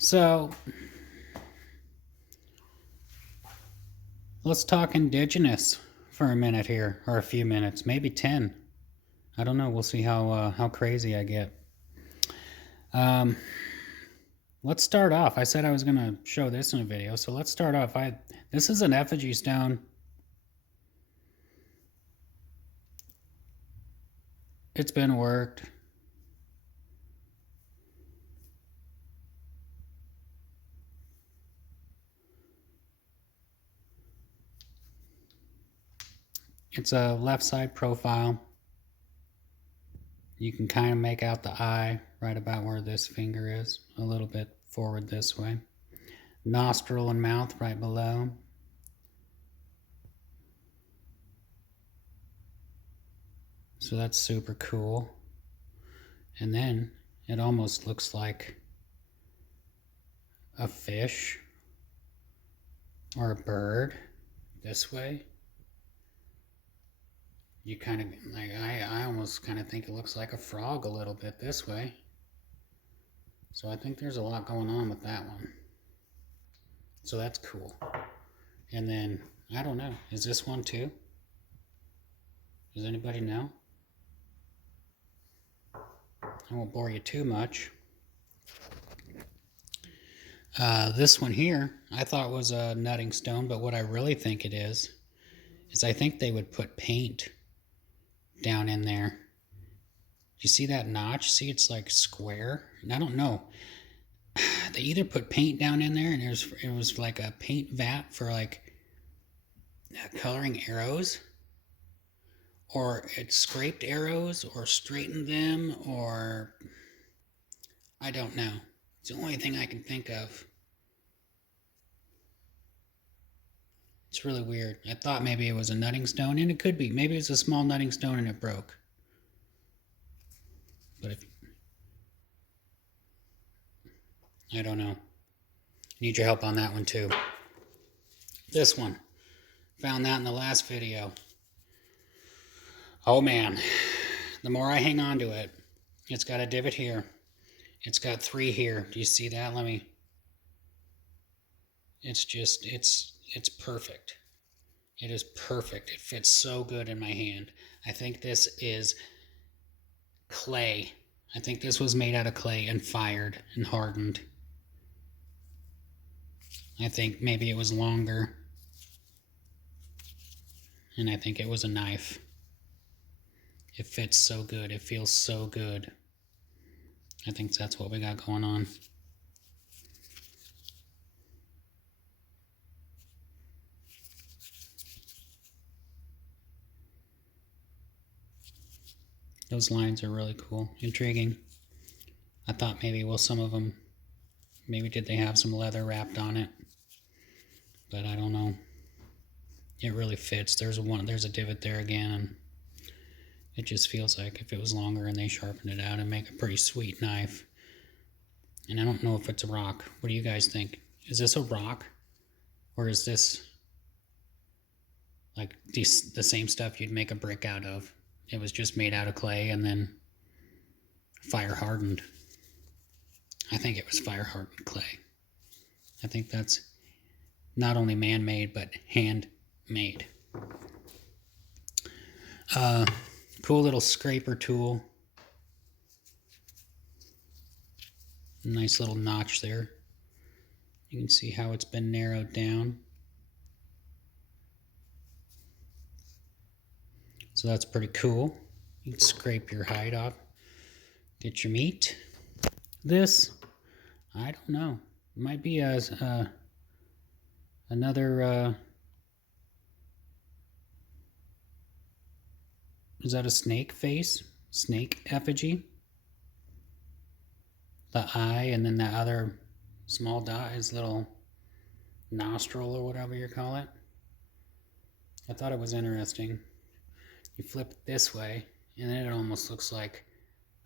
So let's talk Indigenous for a minute here, or a few minutes, maybe 10. I don't know. We'll see how crazy I get. Um, let's start off. I said I was going to show this in a video, so let's start off. This is an effigy stone. It's been worked. It's a left side profile. You can kind of make out the eye right about where this finger is, a little bit forward this way. Nostril and mouth right below. So that's super cool. And then it almost looks like a fish or a bird this way. You kind of like, I almost kind of think it looks like a frog a little bit this way. So I think there's a lot going on with that one. So that's cool. And then, I don't know, is this one too? Does anybody know? I won't bore you too much. This one here, I thought was a nutting stone, but what I really think it is I think they would put paint down in there. You see that notch? See, it's like square. And I don't know. They either put paint down in there, and it was like a paint vat for like coloring arrows, or it scraped arrows, or straightened them, or I don't know. It's the only thing I can think of. It's really weird. I thought maybe it was a nutting stone, and it could be. Maybe it's a small nutting stone and it broke. But I don't know. Need your help on that one too. This one. Found that in the last video. Oh man. The more I hang on to it, it's got a divot here. It's got 3 here. Do you see that? It's just, it's perfect. It is perfect. It fits so good in my hand. I think this is clay. I think this was made out of clay and fired and hardened. I think maybe it was longer. And I think it was a knife. It fits so good. It feels so good. I think that's what we got going on. Those lines are really cool. Intriguing. I thought maybe, well, some of them, maybe did they have some leather wrapped on it? But I don't know. It really fits. There's a divot there again, and it just feels like if it was longer and they sharpened it out, it'd make a pretty sweet knife. And I don't know if it's a rock. What do you guys think? Is this a rock? Or is this like the same stuff you'd make a brick out of? It was just made out of clay and then fire hardened. I think it was fire hardened clay. I think that's not only man-made, but hand-made. Cool little scraper tool. Nice little notch there. You can see how it's been narrowed down. So that's pretty cool. You can scrape your hide off, get your meat. This, I don't know. It might be another, is that a snake face? Snake effigy? The eye, and then the other small dot is little nostril or whatever you call it. I thought it was interesting. You flip it this way, and then it almost looks like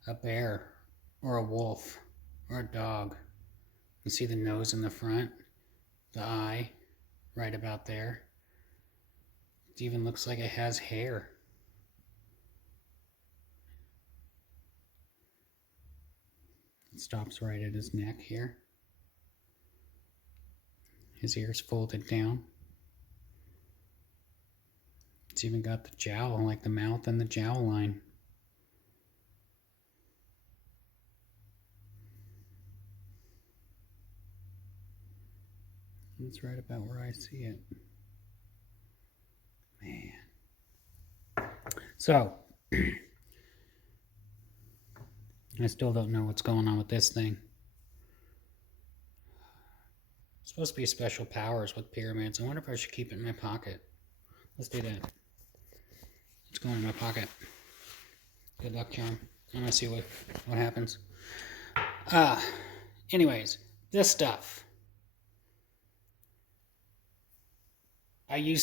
a bear or a wolf or a dog. You see the nose in the front, the eye right about there. It even looks like it has hair. It stops right at his neck here. His ears folded down. It's even got the jowl, like the mouth and the jowl line. That's right about where I see it. Man. So, I still don't know what's going on with this thing. It's supposed to be special powers with pyramids. I wonder if I should keep it in my pocket. Let's do that. It's going in my pocket. Good luck, charm. I'm gonna see what happens. Anyways, this stuff. I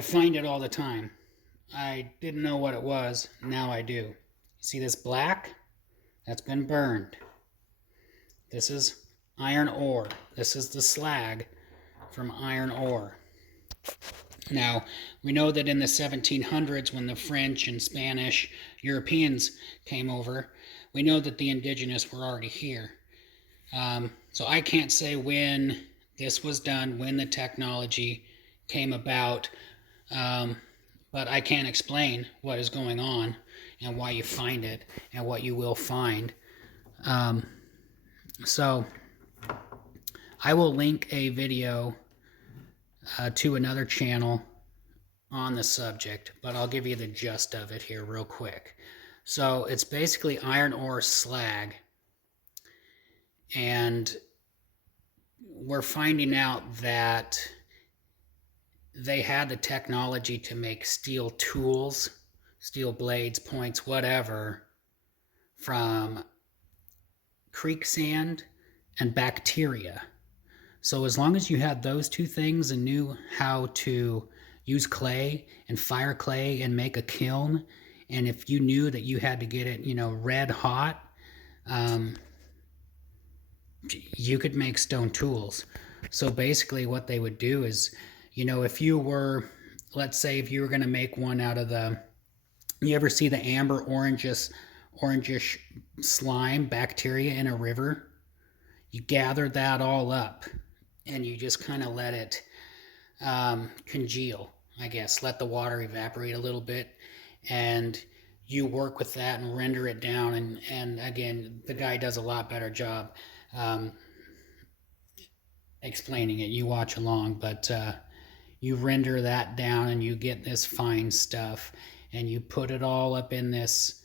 find it all the time. I didn't know what it was. Now I do. See this black? That's been burned. This is iron ore. This is the slag from iron ore. Now, we know that in the 1700s, when the French and Spanish Europeans came over, we know that the Indigenous were already here. So I can't say when this was done, when the technology came about, but I can explain what is going on and why you find it and what you will find. So I will link a video to another channel on the subject, but I'll give you the gist of it here real quick. So it's basically iron ore slag, and we're finding out that they had the technology to make steel tools, steel blades, points, whatever, from creek sand and bacteria. So as long as you had those two things and knew how to use clay and fire clay and make a kiln, and if you knew that you had to get it, red hot, you could make stone tools. So basically what they would do is, if you were, let's say if you were going to make one out of you ever see the amber orangish slime bacteria in a river? You gather that all up and you just kind of let it congeal, I guess. Let the water evaporate a little bit, and you work with that and render it down. And again, the guy does a lot better job explaining it. You watch along, but you render that down and you get this fine stuff, and you put it all up in this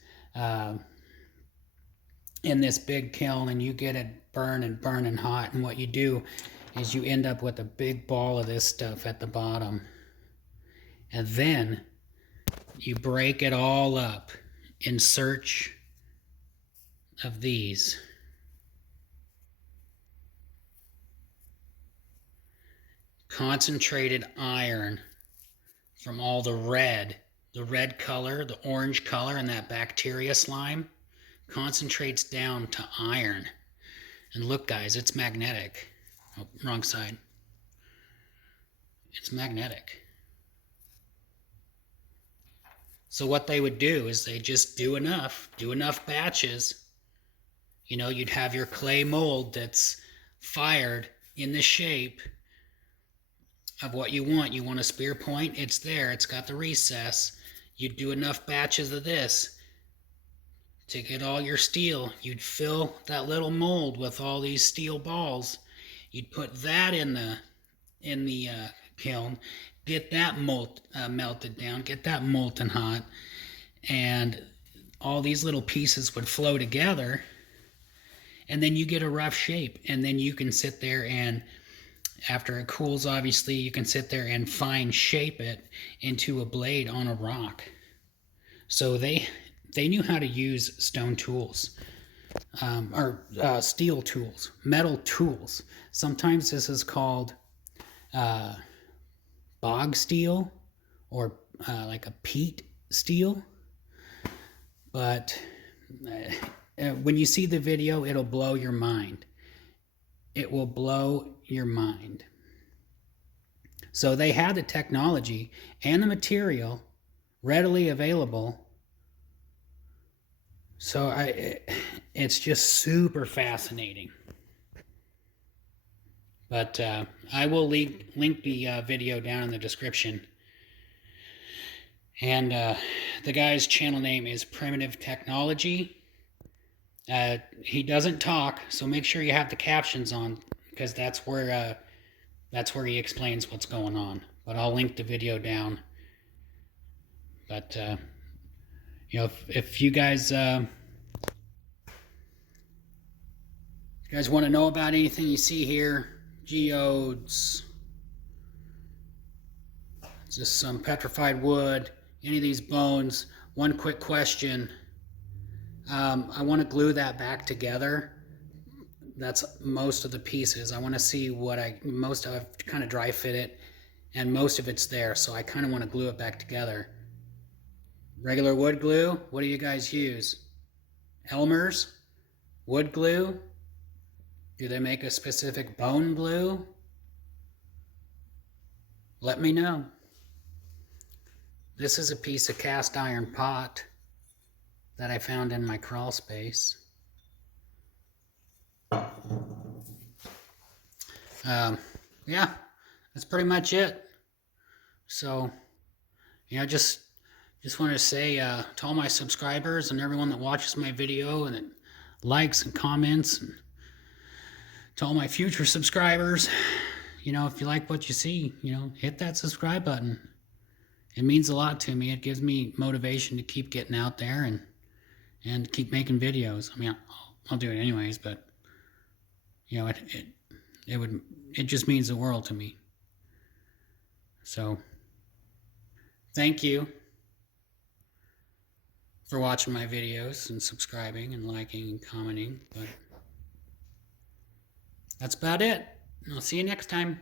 big kiln, and you get it burning hot. And what you do is you end up with a big ball of this stuff at the bottom, and then you break it all up in search of these. Concentrated iron from all the red color, the orange color, and that bacteria slime concentrates down to iron. And look, guys, it's magnetic. Oh, wrong side. It's magnetic. So what they would do is they just do enough batches. You'd have your clay mold that's fired in the shape of what you want. You want a spear point, it's there, it's got the recess. You'd do enough batches of this to get all your steel. You'd fill that little mold with all these steel balls. You'd put that in the kiln, get that melted down, get that molten hot, and all these little pieces would flow together, and then you get a rough shape. And then you can sit there, and after it cools, obviously, you can sit there and fine shape it into a blade on a rock. So they knew how to use stone tools, or steel tools, metal tools. Sometimes this is called bog steel, or like a peat steel. But when you see the video, it'll blow your mind. It will blow your mind. So they had the technology and the material readily available. So it's just super fascinating. But I will link the video down in the description. And the guy's channel name is Primitive Technology. He doesn't talk, so make sure you have the captions on, because that's where he explains what's going on. But I'll link the video down. But you know, if you guys want to know about anything you see here, geodes, just some petrified wood, any of these bones, one quick question. I want to glue that back together. That's most of the pieces. I want to see what most of I've kind of dry fit it, and most of it's there, so I kind of want to glue it back together. Regular wood glue, what do you guys use? Elmer's? Wood glue? Do they make a specific bone glue? Let me know. This is a piece of cast iron pot that I found in my crawl space. Yeah, that's pretty much it. So, you know, just wanted to say to all my subscribers and everyone that watches my video and that likes and comments, and to all my future subscribers, you know, if you like what you see, you know, hit that subscribe button. It means a lot to me. It gives me motivation to keep getting out there and keep making videos. I mean, I'll do it anyways, but you know, it just means the world to me. So, thank you for watching my videos and subscribing and liking and commenting. But that's about it. I'll see you next time.